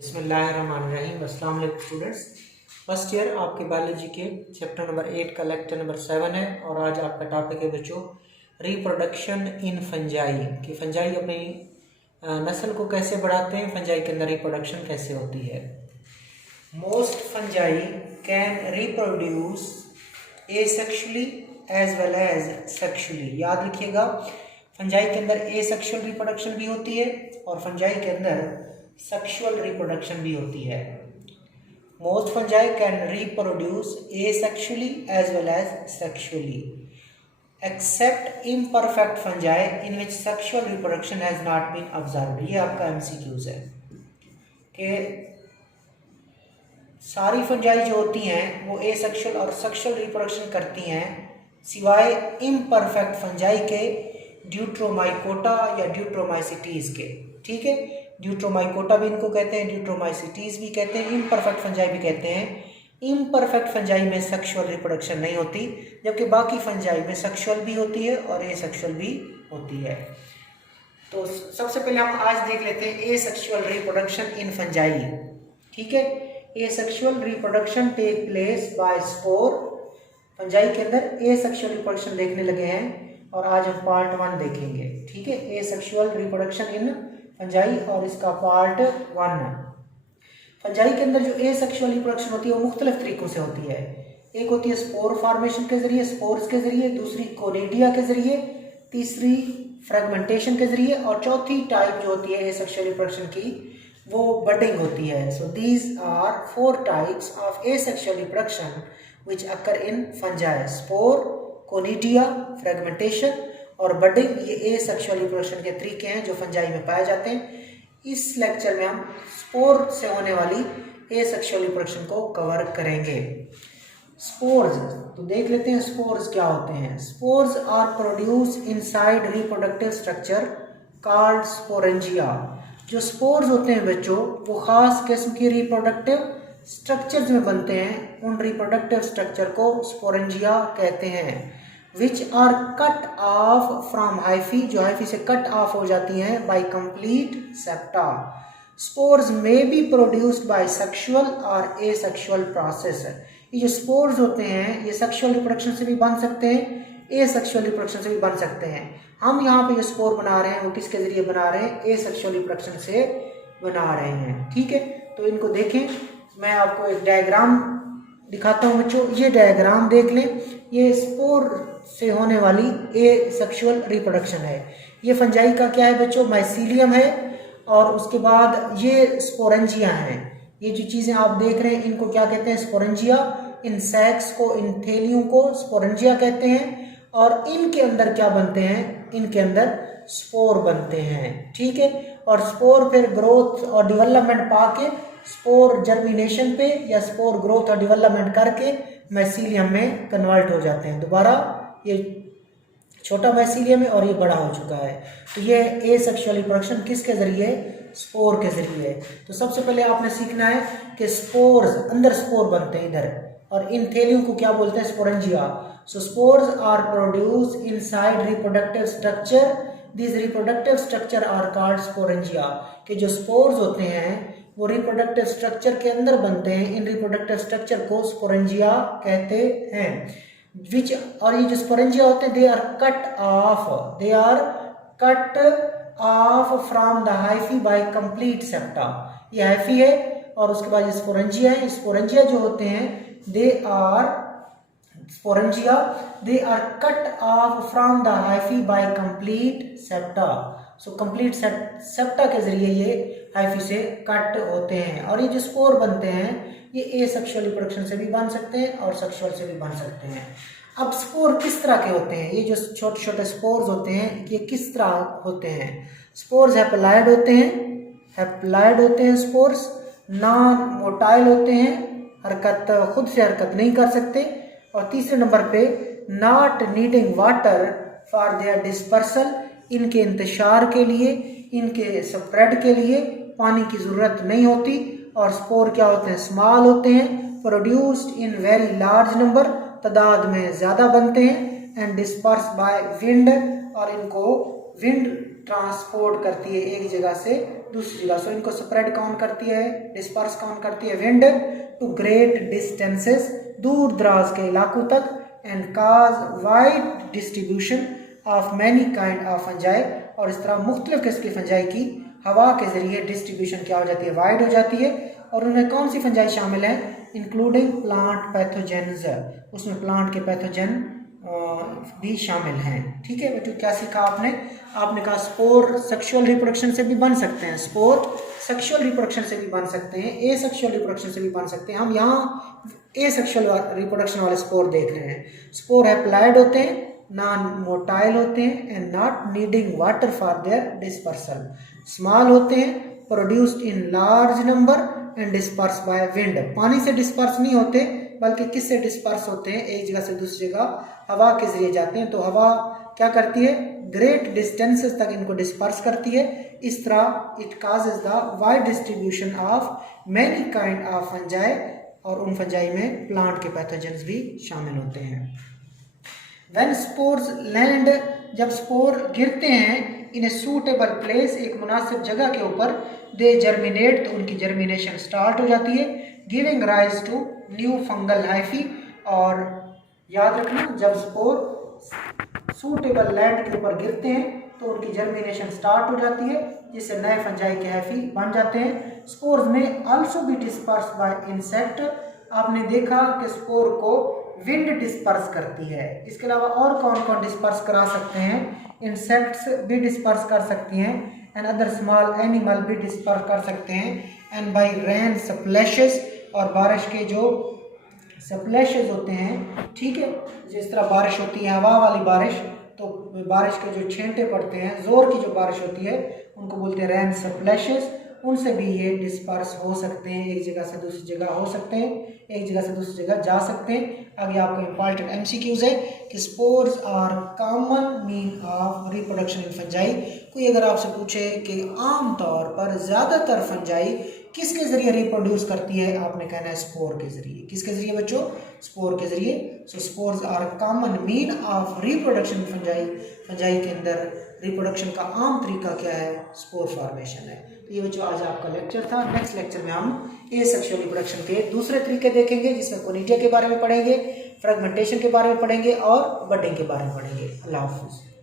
बिस्मिल्लाहिर्रहमानिर्रहीम। अस्सलाम वालेकुम स्टूडेंट्स। फर्स्ट ईयर आपके बायोलॉजी के चैप्टर नंबर 8 का लेक्चर नंबर 7 है और आज आपका टॉपिक है बच्चों रिप्रोडक्शन इन फंजाई कि फंजाई अपनी नस्ल को कैसे बढ़ाते हैं, फंजाई के अंदर रिप्रोडक्शन कैसे होती है। Most fungi can reproduce asexually as well as sexually. याद रखिएगा, फंजाई के अंदर एसेक्सुअल रिप्रोडक्शन भी होती है और फंजाई के अंदर सेक्सुअल रिप्रोडक्शन भी होती है। Most fungi can reproduce asexually as well as sexually except imperfect fungi in which sexual reproduction has not been observed. ये आपका एमसीक्यूज है कि सारी फंजाई जो होती हैं वो एसेक्सुअल और सेक्सुअल रिप्रोडक्शन करती हैं सिवाय इम्परफेक्ट फंजाई के, ड्यूट्रोमाइकोटा या ड्यूट्रोमाइसिटीज के। ठीक है, ड्यूट्रोमाइकोटा भी इनको कहते हैं, ड्यूट्रोमाइसिटीज भी कहते हैं, इम्परफेक्ट फंजाई भी कहते हैं। इम्परफेक्ट फंजाई में सेक्सुअल रिप्रोडक्शन नहीं होती, जबकि बाकी फंजाई में सेक्सुअल भी होती है और एसेक्सुअल भी होती है। तो सबसे पहले हम आज देख लेते हैं एसेक्सुअल रिप्रोडक्शन इन फंजाई। ठीक है, asexual reproduction take place by spore. Fungi के अंदर एसेक्सुअल रिप्रोडक्शन देखने लगे हैं और आज हम पार्ट 1 देखेंगे। ठीक है, एसेक्सुअल रिप्रोडक्शन इन फंजाई और इसका पार्ट 1 है। फंजाई के अंदर जो एसेक्सुअल रिप्रोडक्शन होती है वो मुख्तलिफ तरीकों से होती है। एक होती है स्पोर फॉर्मेशन के जरिए, स्पोर्स के जरिए, दूसरी कोनिडिया के जरिए, तीसरी फ्रेगमेंटेशन के जरिए और चौथी टाइप जो होती है एसेक्सुअल रिप्रोडक्शन की वो बडिंग होती है। So these are 4 types of asexual reproduction which occur in fungi: spore, conidia, fragmentation और बडिंग। ये एसेक्सुअल रिप्रोडक्शन के तरीके हैं जो फंजाई में पाए जाते हैं। इस लेक्चर में हम स्पोर से होने वाली एसेक्सुअल रिप्रोडक्शन को कवर करेंगे। स्पोर्स तो देख लेते हैं, स्पोर्स क्या होते हैं। Spores are produce inside reproductive structure called sporangia. जो स्पोर्स होते हैं बच्चों वो खास किस्म की रिप्रोडक्टिव स्ट्रक्चर्स में बनते हैं। उन रिप्रोडक्टिव स्ट्रक्चर को स्पोरेंजिया कहते हैं। Which are cut off from hyphae, जो हाइफी से कट ऑफ हो जाती हैं, by complete septa. Spores may be produced by sexual और एसेक्सुअल प्रोसेस। ये जो स्पोर्स होते हैं ये सेक्सुअल रिप्रोडक्शन से भी बन सकते हैं, एसेक्सुअल रिप्रोडक्शन से भी बन सकते हैं। हम यहाँ पे जो स्पोर बना रहे हैं वो किसके जरिए बना रहे हैं? एसेक्सुअल रिप्रोडक्शन से बना रहे हैं। ठीक है, तो इनको देखें, मैं आपको एक डायग्राम दिखाता हूँ बच्चों। ये डायग्राम देख लें, ये स्पोर से होने वाली एसेक्सुअल रिप्रोडक्शन है। ये फंजाई का क्या है बच्चों? माइसीलियम है और उसके बाद ये स्पोरेंजिया हैं। ये जो चीज़ें आप देख रहे हैं इनको क्या कहते हैं? स्पोरेंजिया। इन सैक्स को, इन थैलियों को स्पोरेंजिया कहते हैं और इनके अंदर क्या बनते हैं? इनके अंदर स्पोर बनते हैं। ठीक है, और स्पोर फिर ग्रोथ और डेवलपमेंट पाके स्पोर जर्मिनेशन पे या स्पोर ग्रोथ और डेवलपमेंट करके माइसीलियम में कन्वर्ट हो जाते हैं। दोबारा ये छोटा माइसीलियम है और ये बड़ा हो चुका है। तो ये एसेक्सुअल रिप्रोडक्शन किसके जरिए? स्पोर के जरिए। तो सबसे पहले आपने सीखना है कि स्पोर्स, अंदर स्पोर बनते हैं इधर, और इन थैलियों को क्या बोलते हैं? Sporangia. So spores are produce inside reproductive structure. This reproductive structure are called sporangia. कि जो स्पोर्स होते हैं वो रिप्रोडक्टिव स्ट्रक्चर के अंदर बनते हैं। इन रिप्रोडक्टिव स्ट्रक्चर को स्पोरेंजिया कहते हैं। विच, और ये जो स्पोरेंजिया होते हैं they are cut off from the hyphae by complete septa. ये हाइफी है और उसके बाद ये स्पोरेंजिया है। स्पोरेंजिया जो होते हैं they are cut off from the hyphae by complete septa. So complete septa के जरिए ये हाइफी से कट होते हैं। और ये जो स्पोर बनते हैं ये एसेक्सुअल रिप्रोडक्शन से भी बन सकते हैं और सेक्सुअल से भी बन सकते हैं। अब स्पोर किस तरह के होते हैं? ये जो छोटे छोटे स्पोर्स होते हैं ये किस तरह होते हैं? स्पोर्स हैप्लॉइड होते हैं स्पोर्स। नॉन मोटाइल होते हैं, खुद से हरकत नहीं कर सकते। और तीसरे नंबर पे not needing water for their dispersal. इनके इंतशार के लिए, इनके स्प्रेड के लिए पानी की ज़रूरत नहीं होती। और स्पोर क्या होते हैं? स्मॉल होते हैं, produced in very large number, तादाद में ज़्यादा बनते हैं। एंड डिस्पर्स बाय विंड, और इनको विंड ट्रांसपोर्ट करती है एक जगह से दूसरी जगह। सो इनको स्प्रेड कौन करती है, डिस्पर्स कौन करती है, विंड टू ग्रेट डिस्टेंसेस, दूर दराज के इलाकों तक, and cause wide distribution of many kind of fungi, और इस तरह मुख्तलिफ किस्म की फंजाई की हवा के ज़रिए डिस्ट्रीब्यूशन क्या हो जाती है, वाइड हो जाती है। और उनमें कौन सी फंजाई शामिल है, इंक्लूडिंग प्लांट पैथोजेन्स, उसमें प्लांट के पैथोजन भी शामिल हैं। ठीक है बच्चों, क्या सीखा आपने, आपने कहा स्पोर सेक्सुअल रिप्रोडक्शन से भी बन सकते हैं, स्पोर सेक्सुअल रिप्रोडक्शन से भी बन सकते हैं, ए सेक्सुअल रिप्रोडक्शन से भी बन सकते हैं। हम यहाँ ए सेक्सुअल रिप्रोडक्शन वाले स्पोर देख रहे हैं। स्पोर हैप्लॉइड होते हैं, नॉन मोटाइल होते हैं, and not needing water for their dispersal, small होते हैं, produced in large number and disperse by wind, पानी से डिस्पर्स नहीं होते बल्कि किससे डिस्पर्स होते हैं, एक जगह से दूसरी जगह हवा के जरिए जाते हैं। तो हवा क्या करती है, ग्रेट डिस्टेंसेस तक इनको डिस्पर्स करती है। इस तरह it causes the wide distribution of many kind of fungi, और उन फंजाई में प्लांट के पैथोजेंस भी शामिल होते हैं। व्हेन स्पोर्स लैंड, जब स्पोर गिरते हैं इन ए सूटेबल प्लेस, एक मुनासिब जगह के ऊपर, दे जर्मिनेट, तो उनकी जर्मिनेशन स्टार्ट हो जाती है, giving rise to new fungal hyphae. और याद रखना, जब स्पोर सूटेबल लैंड के ऊपर गिरते हैं तो उनकी जर्मिनेशन स्टार्ट हो जाती है, जिससे नए फंजाई के हाइफी बन जाते हैं। स्पोर्स में also be disperse bye insect, आपने देखा कि स्पोर को विंड डिस्पर्स करती है। इसके अलावा और कौन कौन डिस्पर्स करा सकते हैं, इंसेक्ट्स भी डिस्पर्स कर सकती हैं, एंड अदर स्मॉल एनिमल भी डिस्पर्स कर सकते हैं, एंड बाय रेन स्प्लैशेस, और बारिश के जो स्प्लैशेस होते हैं, ठीक है, जिस तरह बारिश होती है हवा वाली बारिश, तो बारिश के जो छींटे पड़ते हैं, जोर की जो बारिश होती है, उनको बोलते हैं रेन स्प्लैशेस, उनसे भी ये डिस्पर्स हो सकते हैं, एक जगह से दूसरी जगह हो सकते हैं, एक जगह से दूसरी जगह जा सकते हैं। आगे आपको इंपॉर्टेंट एमसीक्यूज है कि spores are common mean of reproduction in fungi. कोई अगर आपसे पूछे कि आम तौर पर ज़्यादातर फंजाई किसके ज़रिए रिप्रोड्यूस करती है, आपने कहना है स्पोर के ज़रिए। किसके ज़रिए बच्चों, स्पोर के ज़रिए। So spores are common mean of reproduction fungi, fungi के अंदर रिप्रोडक्शन का आम तरीका क्या है, स्पोर फॉर्मेशन है। तो ये बच्चों आज आपका लेक्चर था। नेक्स्ट लेक्चर में हम ए सेक्सुअल रिप्रोडक्शन के दूसरे तरीके देखेंगे, जिसमें कोनिडिया के बारे में पढ़ेंगे, फ्रेगमेंटेशन के बारे में पढ़ेंगे और बडिंग के बारे में पढ़ेंगे। अल्लाह हाफिज़।